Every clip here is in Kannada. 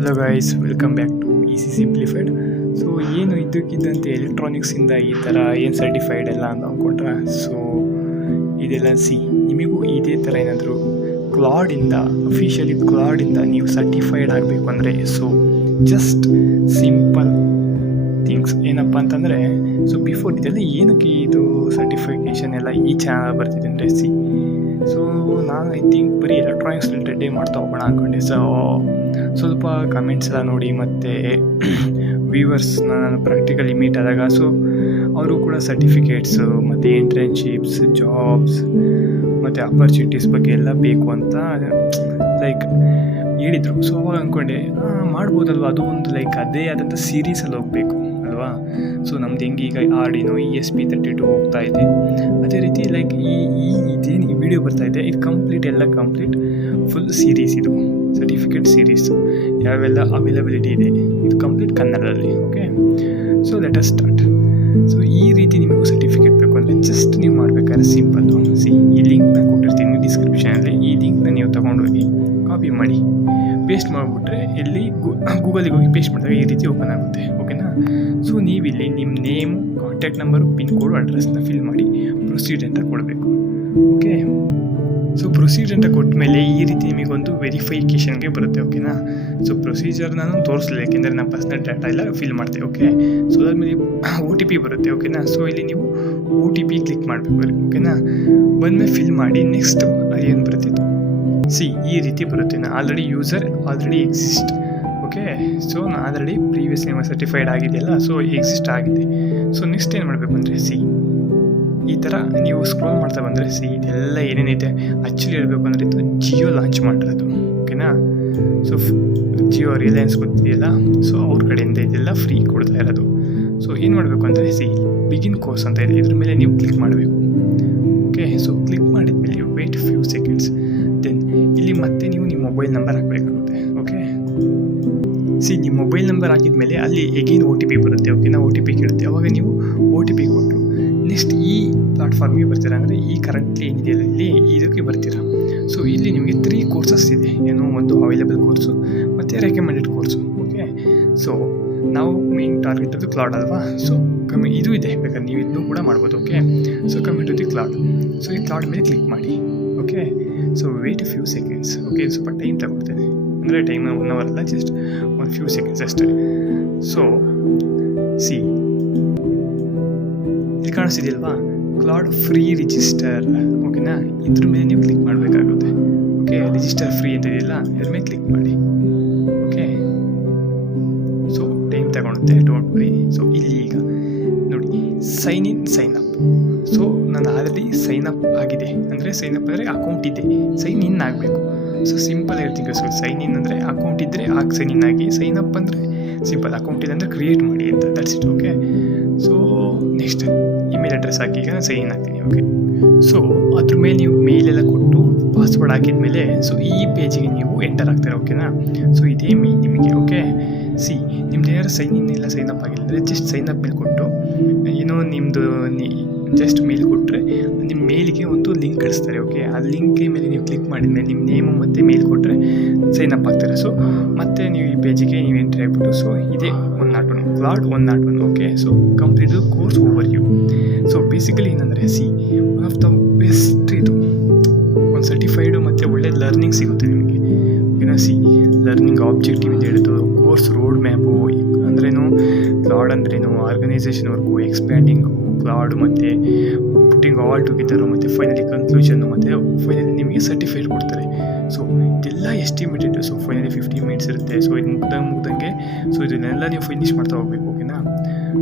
Hello guys, welcome back to easy simplified. So ಏನು ಇದ್ದಕ್ಕಿದ್ದಂತೆ ಎಲೆಕ್ಟ್ರಾನಿಕ್ಸಿಂದ ಈ ಥರ ಏನು ಸರ್ಟಿಫೈಡ್ ಎಲ್ಲ ಅಂತ ಅಂದ್ಕೊಂಡ್ರೆ, ಸೊ ಇದೆಲ್ಲ ನಿಮಗೂ ಇದೇ ಥರ ಏನಾದರೂ ಕ್ಲಾಡಿಂದ ಕ್ಲಾಡಿಂದ ನೀವು ಸರ್ಟಿಫೈಡ್ ಆಗಬೇಕು ಅಂದರೆ, ಸೊ ಜಸ್ಟ್ ಸಿಂಪಲ್ ಥಿಂಗ್ಸ್ ಏನಪ್ಪ ಅಂತಂದರೆ, ಸೊ ಬಿಫೋರ್ ಇದೆಲ್ಲ ಏನಕ್ಕೆ ಇದು ಸರ್ಟಿಫಿಕೇಷನ್ ಎಲ್ಲ ಈ ಚಾನಲ್ ಬರ್ತಿದೆ ಅಂದರೆ, ಸೊ ನಾನು ಐ ಥಿಂಕ್ ಬರೀ ಎಲೆಕ್ಟ್ರಾನಿಕ್ಸ್ ರಿಲೇಟೆಡೇ ಮಾಡ್ತಾ ಹೋಗೋಣ ಅಂದ್ಕೊಂಡೆ. ಸೊ ಸ್ವಲ್ಪ ಕಮೆಂಟ್ಸ್ ಎಲ್ಲ ನೋಡಿ ಮತ್ತು ವ್ಯೂವರ್ಸ್ನ ನಾನು ಪ್ರಾಕ್ಟಿಕಲಿ ಮೀಟ್ ಆದಾಗ, ಸೊ ಅವರು ಕೂಡ ಸರ್ಟಿಫಿಕೇಟ್ಸು ಮತ್ತು ಇಂಟರ್ನ್ಶಿಪ್ಸ್, ಜಾಬ್ಸ್ ಮತ್ತು ಅಪರ್ಚುನಿಟೀಸ್ ಬಗ್ಗೆ ಎಲ್ಲ ಬೇಕು ಅಂತ ಲೈಕ್ ಹೇಳಿದರು. ಸೊ ಅವಾಗ ಅಂದ್ಕೊಂಡೆ ಮಾಡ್ಬೋದಲ್ವ, ಅದು ಒಂದು ಲೈಕ್ ಅದೇ ಆದಂಥ ಸೀರೀಸಲ್ಲಿ ಹೋಗಬೇಕು ಅಲ್ವಾ. ಸೊ ನಮ್ದು ಹೆಂಗೆ ಈಗ ಆರ್ಡಿನೋ ESP32 ಹೋಗ್ತಾ ಇದೆ, ಅದೇ ರೀತಿ ಲೈಕ್ ಇದೇನು ಈ ವಿಡಿಯೋ ಬರ್ತಾ ಇದೆ, ಇದು ಕಂಪ್ಲೀಟ್ ಫುಲ್ ಸೀರೀಸ್, ಇದು ಸರ್ಟಿಫಿಕೇಟ್ ಸೀರೀಸು ಯಾವೆಲ್ಲ ಅವೈಲಬಿಲಿಟಿ ಇದೆ, ಇದು ಕಂಪ್ಲೀಟ್ ಕನ್ನಡದಲ್ಲಿ. Okay, so let us start. So ಈ ರೀತಿ ನಿಮಗೂ ಸರ್ಟಿಫಿಕೇಟ್ ಬೇಕು ಅಂದರೆ ಜಸ್ಟ್ ನೀವು ಮಾಡಬೇಕಾದ್ರೆ ಸಿಂಪಲ್ಲು. ಈ ಲಿಂಕ್ನ ಕೊಟ್ಟಿರ್ತೀನಿ ಡಿಸ್ಕ್ರಿಪ್ಷನಲ್ಲಿ, ಈ ಲಿಂಕ್ನ ನೀವು ತೊಗೊಂಡೋಗಿ ಕಾಪಿ ಮಾಡಿ ಪೇಸ್ಟ್ ಮಾಡಿಬಿಟ್ರೆ ಇಲ್ಲಿ ಗೂಗಲಿಗೆ ಹೋಗಿ ಪೇಸ್ಟ್ ಮಾಡಿದಾಗ ಈ ರೀತಿ ಓಪನ್ ಆಗುತ್ತೆ. ಓಕೆನಾ. ಸೊ ನೀವಿಲ್ಲಿ ನಿಮ್ಮ name, contact number, pin code, ಅಡ್ರೆಸ್ನ ಫಿಲ್ ಮಾಡಿ ಪ್ರೊಸೀಡ್ ಅಂತ ಕೊಡಬೇಕು. ಓಕೆ, ಸೊ ಪ್ರೊಸೀಡ್ ಅಂತ ಕೊಟ್ಟ ಮೇಲೆ ಈ ರೀತಿ ನಿಮಗೊಂದು ವೆರಿಫಿಕೇಷನ್ಗೆ ಬರುತ್ತೆ. ಓಕೆನಾ. ಸೊ ಪ್ರೊಸೀಜರ್ ನಾನು ತೋರಿಸಲಿಲ್ಲ, ಯಾಕೆಂದರೆ ನಾನು ಪರ್ಸ್ನಲ್ ಡಾಟಾ ಎಲ್ಲ ಫಿಲ್ ಮಾಡ್ತೇವೆ. ಓಕೆ, ಸೊ ಅದಾದಮೇಲೆ OTP ಬರುತ್ತೆ. ಓಕೆನಾ. ಸೊ ಇಲ್ಲಿ ನೀವು OTP ಕ್ಲಿಕ್ ಮಾಡಬೇಕು. ಓಕೆನಾ. ಬಂದಮೇಲೆ ಫಿಲ್ ಮಾಡಿ ನೆಕ್ಸ್ಟ್ ಏನು ಬರುತ್ತೆ, ಈ ರೀತಿ ಬರುತ್ತೆ. ನಾನು ಆಲ್ರೆಡಿ ಎಕ್ಸಿಸ್ಟ್. ಓಕೆ, ಸೊ ನಾನು ಆಲ್ರೆಡಿ ಪ್ರೀವಿಯಸ್ ನಿಮ್ಮ ಸರ್ಟಿಫೈಡ್ ಆಗಿದೆಯಲ್ಲ, ಸೊ ಎಕ್ಸಿಸ್ಟ್ ಆಗಿದೆ. ಸೊ ನೆಕ್ಸ್ಟ್ ಏನು ಮಾಡಬೇಕು ಅಂದರೆ, ಈ ಥರ ನೀವು ಸ್ಕ್ರೋಲ್ ಮಾಡ್ತಾ ಬಂದರೆ ಇದೆಲ್ಲ ಏನೇನಿದೆ ಆ್ಯಕ್ಚುಲಿ ಹೇಳಬೇಕು ಅಂದರೆ ಇದು ಜಿಯೋ ಲಾಂಚ್ ಮಾಡಿರೋದು. ಓಕೆನಾ. ಸೊ ಜಿಯೋ ರಿಲಯನ್ಸ್ ಗೊತ್ತಿದೆಯಲ್ಲ, ಸೊ ಅವ್ರ ಕಡೆಯಿಂದ ಇದೆಲ್ಲ ಫ್ರೀ ಕೊಡ್ತಾ ಇರೋದು. ಸೊ ಏನು ಮಾಡಬೇಕು ಅಂದರೆ ಬಿಗಿನ್ ಕೋರ್ಸ್ ಅಂತ ಇದೆ, ಇದ್ರ ಮೇಲೆ ನೀವು ಕ್ಲಿಕ್ ಮಾಡಬೇಕು. ಓಕೆ, ಸೊ ಕ್ಲಿಕ್ ಮಾಡಿದ ಮೇಲೆ ವೇಟ್ ಫ್ಯೂ ಸೆಕೆಂಡ್ಸ್, ದೆನ್ ಇಲ್ಲಿ ಮತ್ತೆ ನೀವು ನಿಮ್ಮ ಮೊಬೈಲ್ ನಂಬರ್ ಹಾಕಬೇಕಾಗುತ್ತೆ. ಓಕೆ, ನಿಮ್ಮ ಮೊಬೈಲ್ ನಂಬರ್ ಹಾಕಿದ ಅಲ್ಲಿ ಎಗೇನ್ OTP ಬರುತ್ತೆ. ಓಕೆನಾ. OTP ಕೇಳುತ್ತೆ, ಅವಾಗ ನೀವು OTP ಕೊಟ್ಟರು ನೆಕ್ಸ್ಟ್ ಈ ಪ್ಲಾಟ್ಫಾರ್ಮಿಗೆ ಬರ್ತೀರಾ, ಅಂದರೆ ಈ ಕರೆಂಟ್ಲಿ ಏನಿದೆಯಲ್ಲ ಇಲ್ಲಿ ಇದಕ್ಕೆ ಬರ್ತೀರಾ. ಸೊ ಇಲ್ಲಿ ನಿಮಗೆ 3 ಕೋರ್ಸಸ್ ಇದೆ, ಏನೋ ಒಂದು ಅವೈಲೇಬಲ್ ಕೋರ್ಸು ಮತ್ತು ರೆಕಮೆಂಡೆಡ್ ಕೋರ್ಸು. ಓಕೆ, ಸೊ ನಾವು ಮೇನ್ ಟಾರ್ಗೆಟ್ ಅದು ಕ್ಲಾಡ್ ಅಲ್ವಾ. ಸೊ ಇದು ಇದೆ, ಬೇಕಾದ್ರೆ ನೀವು ಇದನ್ನು ಕೂಡ ಮಾಡ್ಬೋದು. Okay, so coming to the cloud. So ಈ ಕ್ಲಾಡ್ ಮೇಲೆ ಕ್ಲಿಕ್ ಮಾಡಿ. Okay, so wait few seconds. Okay, ಸ್ವಲ್ಪ ಟೈಮ್ ತಗೊಳ್ತೇನೆ, ಅಂದರೆ ಟೈಮ್ 1 hour ಅಲ್ಲ, ಜಸ್ಟ್ ಒಂದು ಫ್ಯೂ ಸೆಕೆಂಡ್ಸ್ ಅಷ್ಟೇ. ಸೊ ಇಲ್ಲಿ ಕಾಣಿಸ್ತಿದೆಯಲ್ವಾ, ಕ್ಲಾಡ್ ಫ್ರೀ ರಿಜಿಸ್ಟರ್. ಓಕೆನಾ. ಇದ್ರ ಮೇಲೆ ನೀವು ಕ್ಲಿಕ್ ಮಾಡಬೇಕಾಗುತ್ತೆ. ಓಕೆ, ರಿಜಿಸ್ಟರ್ ಫ್ರೀ ಅಂತ ಇದೆಯಲ್ಲ, ಇದ್ರ ಮೇಲೆ ಕ್ಲಿಕ್ ಮಾಡಿ. ಓಕೆ, ಸೊ ಟೈಮ್ ತಗೊಳುತ್ತೆ, ಡೋಂಟ್ ವರಿ. ಸೊ ಇಲ್ಲಿ ಈಗ ನೋಡಿ, ಸೈನ್ ಅಪ್. ಸೊ ನಾನು ಆಲ್ರೆಡಿ ಸೈನ್ ಅಪ್ ಆಗಿದೆ, ಅಂದರೆ ಸೈನ್ ಅಪ್ ಅಂದರೆ ಅಕೌಂಟ್ ಇದೆ, ಸೈನ್ ಇನ್ ಆಗಬೇಕು. ಸೊ ಸಿಂಪಲ್ ಹೇಳ್ತೀನಿ. ಸೊ ಸೈನ್ ಇನ್ ಅಂದರೆ ಅಕೌಂಟ್ ಇದ್ದರೆ ಸೈನ್ ಇನ್ ಆಗಿ, ಸೈನ್ ಅಪ್ ಅಂದರೆ ಸಿಂಪಲ್, ಅಕೌಂಟ್ ಇದೆ ಅಂದರೆ ಕ್ರಿಯೇಟ್ ಮಾಡಿ ಅಂತ, that's it. Okay, so next email address ಹಾಕಿ ಈಗ ನಾನು ಸೈನ್ ಇನ್ ಆಗ್ತೀನಿ. ಓಕೆ, ಸೊ ಅದ್ರ ಮೇಲೆ ನೀವು ಮೇಲೆಲ್ಲ ಕೊಟ್ಟು ಪಾಸ್ವರ್ಡ್ ಹಾಕಿದ್ಮೇಲೆ ಸೊ ಈ ಪೇಜಿಗೆ ನೀವು ಎಂಟರ್ ಆಗ್ತಾರೆ. ಓಕೆನಾ. ಸೊ ಇದೇ ಮೇನ್ ನಿಮಗೆ. ಓಕೆ, ನಿಮ್ದು ಏನಾದ್ರು ಸೈನ್ ಇನ್ ಇಲ್ಲ, ಸೈನ್ ಅಪ್ ಆಗಿಲ್ಲ ಅಂದರೆ ಜಸ್ಟ್ ಸೈನ್ ಅಪ್ ಮೇಲೆ ಕೊಟ್ಟು ಏನೋ ನಿಮ್ಮದು ಜಸ್ಟ್ ಮೇಲ್ ಕೊಟ್ಟರೆ ನಿಮ್ಮ ಮೇಲಿಗೆ ಒಂದು ಲಿಂಕ್ ಕಳಿಸ್ತಾರೆ. ಓಕೆ, ಆ ಲಿಂಕ್ ಮೇಲೆ ನೀವು ಕ್ಲಿಕ್ ಮಾಡಿದ್ಮೇಲೆ ನಿಮ್ಮ ನೇಮು ಮತ್ತು ಮೇಲ್ ಕೊಟ್ಟರೆ ಸೈನ್ ಅಪ್ ಆಗ್ತಾರೆ. ಸೊ ಮತ್ತೆ ನೀವು ಈ ಪೇಜಿಗೆ ನೀವು ಎಂಟ್ರಿ ಆಗಿಬಿಟ್ಟು, ಸೊ ಇದೇ 101 cloud 101. Okay, so complete course over you. So basically ಏನಂದರೆ ಒನ್ ಆಫ್ ದ ಬೆಸ್ಟ್, ಇದು ಒಂದು ಸರ್ಟಿಫೈಡು ಮತ್ತು ಒಳ್ಳೆ ಲರ್ನಿಂಗ್ ಸಿಗುತ್ತೆ ನಿಮಗೆ. ಓಕೆನಾ. ಲರ್ನಿಂಗ್ ಆಬ್ಜೆಕ್ಟಿವ್ ಇಂದ ಹಿಡಿದು ಕೋರ್ಸ್ ರೋಡ್ ಮ್ಯಾಪು, ಅಂದ್ರೇನು ಕ್ಲಾಡ್ ಅಂದ್ರೇನು, ಆರ್ಗನೈಸೇಷನ್ ವರ್ಕು, ಎಕ್ಸ್ಪ್ಯಾಂಡಿಂಗು ಕ್ಲಾಡ್ ಮತ್ತು ಪುಟ್ಟಿಂಗ್ ಆಲ್ ಟುಗೆದರು, ಮತ್ತು ಫೈನಲಿ ಕನ್ಕ್ಲೂಷನ್ನು, ಮತ್ತು ಫೈನಲಿ ನಿಮಗೆ ಸರ್ಟಿಫೈಡ್ ಕೊಡ್ತಾರೆ. ಸೊ ಇದೆಲ್ಲ ಎಸ್ಟಿಮೇಟೆಡ್. ಸೊ ಫೈನಲಿ 15 ಮಿನಿಟ್ಸ್ ಇರುತ್ತೆ. ಸೊ ಇದು ಮುಗ್ದಂಗೆ ಸೊ ಇದನ್ನೆಲ್ಲ ನೀವು ಫಿನಿಷ್ ಮಾಡ್ತಾ ಹೋಗ್ಬೇಕು. ಓಕೆನಾ.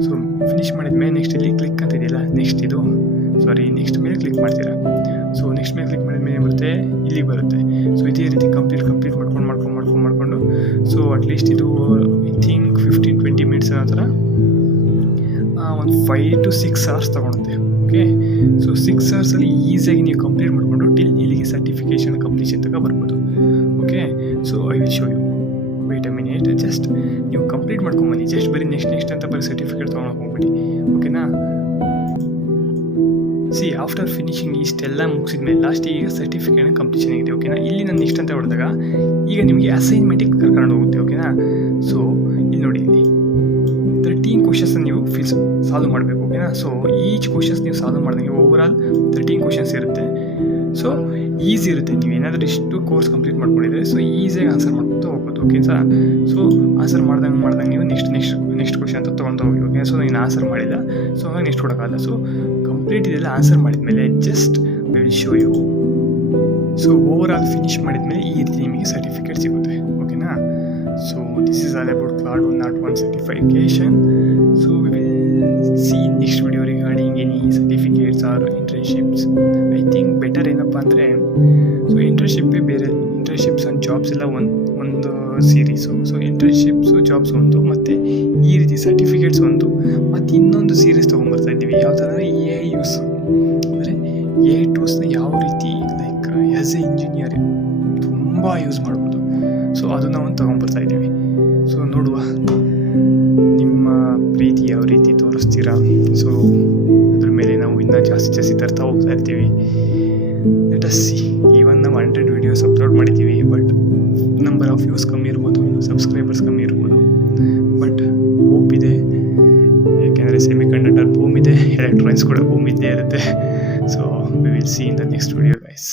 ಸೊ ಫಿನಿಷ್ ಮಾಡಿದ್ಮೇಲೆ ನೆಕ್ಸ್ಟ್ ಇಲ್ಲಿ ಕ್ಲಿಕ್ ಅಂತ ಇದೆಯಲ್ಲ, ನೆಕ್ಸ್ಟ್ ಮೇಲೆ ಕ್ಲಿಕ್ ಮಾಡ್ತೀರಾ. ಸೊ ನೆಕ್ಸ್ಟ್ ಮೇಲೆ ಕ್ಲಿಕ್ ಮಾಡಿದ್ಮೇಲೆ ಬರುತ್ತೆ, ಇಲ್ಲಿಗೆ ಬರುತ್ತೆ. ಸೊ ಇದೇ ರೀತಿ ಕಂಪ್ಲೀಟ್ ಮಾಡ್ಕೊಂಡು ಸೊ ಅಟ್ಲೀಸ್ಟ್ ಇದು ಐ ಥಿಂಕ್ 15-20 ಮಿನಿಟ್ಸ್ ಆ ಥರ ಒಂದು 5 to 6 hours ತೊಗೊಳುತ್ತೆ. ಓಕೆ, ಸೊ 6 hoursಲ್ಲಿ ಈಸಿಯಾಗಿ ನೀವು ಕಂಪ್ಲೀಟ್ ಮಾಡಿಕೊಂಡು ಟಿಲ್ ಇಲ್ಲಿಗೆ ಸರ್ಟಿಫಿಕೇಷನ್ ಕಂಪ್ಲೀಷನ್ ತನಕ ಬರ್ಬೋದು. Okay, so I will show you. Wait a minute, just ನೀವು ಕಂಪ್ಲೀಟ್ ಮಾಡ್ಕೊಂಬನ್ನಿ. ಜಸ್ಟ್ ಬರೀ ನೆಕ್ಸ್ಟ್ ಅಂತ ಬರೀ ಸರ್ಟಿಫಿಕೇಟ್ ತೊಗೊಂಡು ಹೋಗ್ಬಿಡಿ. ಓಕೆನಾ. ಸಿ ಆಫ್ಟರ್ ಫಿನಿಶಿಂಗ್ ಇಷ್ಟೆಲ್ಲ ಮುಗಿಸಿದ ಮೇಲೆ ಲಾಸ್ಟ್ ಈಗ ಸರ್ಟಿಫಿಕೇಟ್ ಕಂಪ್ಲೀಷನ್ ಆಗಿದೆ ಓಕೆನಾ. ಇಲ್ಲಿ ನಾನು ನೆಕ್ಸ್ಟ್ ಅಂತ ಹೊಡೆದಾಗ ಈಗ ನಿಮಗೆ ಅಸೈನ್ಮೆಂಟಿಗೆ ಕರ್ಕೊಂಡು ಹೋಗುತ್ತೆ ಓಕೆನಾ. ಸೊ ಇಲ್ಲಿ ನೋಡಿ, ಇಲ್ಲಿ 13 ಕ್ವಶನ್ಸ್ ನೀವು ಸಾಲ್ವ್ ಮಾಡಬೇಕು ಓಕೆನಾ. ಸೊ ಈಚ್ ಕ್ವಶನ್ಸ್ ನೀವು ಸಾಲ್ವ್ ಮಾಡಿದಂಗೆ ಓವರಾಲ್ 13 ಕ್ವಶನ್ಸ್ ಇರುತ್ತೆ. ಸೊ ಈಸಿ ಇರುತ್ತೆ, ನೀವು ಏನಾದರೂ ಇಷ್ಟು ಕೋರ್ಸ್ ಕಂಪ್ಲೀಟ್ ಮಾಡ್ಕೊಂಡಿದ್ರೆ ಸೊ ಈಸಿಯಾಗಿ ಆನ್ಸರ್ ಮಾಡ್ಕೊತ ಹೋಗ್ಬೋದು ಓಕೆ ಸಾ. ಸೊ ಆನ್ಸರ್ ಮಾಡ್ದಂಗೆ ನೀವು ನೆಕ್ಸ್ಟ್ ಕ್ವಶನ್ ಅಂತ ತೊಗೊಂಡು ಹೋಗಿ ಓಕೆ. ಸೊ ನೀನು ಆನ್ಸರ್ ಮಾಡಿಲ್ಲ, ಸೊ ಹಾಗಾಗಿ ನೆಕ್ಸ್ಟ್ ಕೊಡೋಕ್ಕಾಗಲ್ಲ. ಸೊ ಕಂಪ್ಲೀಟ್ ಇದೆಲ್ಲ ಆನ್ಸರ್ ಮಾಡಿದ್ಮೇಲೆ just I will show you. So overall finish ಮಾಡಿದ್ಮೇಲೆ ಈ ರೀತಿ ನಿಮಗೆ ಸರ್ಟಿಫಿಕೇಟ್ ಸಿಗುತ್ತೆ ಓಕೆನಾ. So this is all about cloud 101 certification. So we will see next video regarding any certificates or internships. I think better ಏನಪ್ಪ ಅಂದರೆ ಸೊ ಇಂಟರ್ನ್ಶಿಪ್ಪೇ ಬೇರೆ, ಇಂಟರ್ನ್ಶಿಪ್ಸ್ ಆ್ಯಂಡ್ ಜಾಬ್ಸ್ ಎಲ್ಲ ಒಂದು ಸೀರೀಸು. ಸೊ ಇಂಟರ್ನ್ಶಿಪ್ಸು ಜಾಬ್ಸ್ ಒಂದು, ಮತ್ತು ಈ ರೀತಿ ಸರ್ಟಿಫಿಕೇಟ್ಸ್ ಒಂದು, ಮತ್ತು ಇನ್ನೊಂದು ಸೀರೀಸ್ ತೊಗೊಂಬರ್ತಾ ಇದ್ದೀವಿ. ಯಾವ ಥರ AI ಯೂಸ್ ಅಂದರೆ AI ಟೂಲ್ಸ್ನ ಯಾವ ರೀತಿ ಲೈಕ್ ಆ್ಯಸ್ ಎ ಇಂಜಿನಿಯರ್ ತುಂಬ ಯೂಸ್ ಮಾಡ್ಬೋದು. ಸೊ ಅದನ್ನು ಒಂದು ತೊಗೊಂಬರ್ತಾ ಇದ್ದೀವಿ. ಸೊ ನೋಡುವ ನಿಮ್ಮ ಪ್ರೀತಿ ಯಾವ ರೀತಿ ತೋರಿಸ್ತೀರಾ. ಸೊ ಅದ್ರ ಮೇಲೆ ನಾವು ಇನ್ನೂ ಜಾಸ್ತಿ ತರ್ತಾ ಹೋಗ್ತಾ ಇರ್ತೀವಿ. Let us see. ಈವನ್ ನಾವು 100 ವೀಡಿಯೋಸ್ ಅಪ್ಲೋಡ್ ಮಾಡಿದ್ದೀವಿ, ಬಟ್ ನಂಬರ್ ಆಫ್ ವ್ಯೂಸ್ ಕಮ್ಮಿ ಇರ್ಬೋದು, ಸಬ್ಸ್ಕ್ರೈಬರ್ಸ್ ಕಮ್ಮಿ ಇರ್ಬೋದು, ಬಟ್ ಹೋಪ್ ಇದೆ. ಯಾಕೆಂದರೆ ಸೆಮಿಕಂಡಕ್ಟರ್ ಬೂಮ್ ಇದೆ, ಎಲೆಕ್ಟ್ರಾನಿಕ್ಸ್ ಕೂಡ ಬೂಮ್ ಇದ್ದೇ ಇರುತ್ತೆ. So we will C in the next video guys.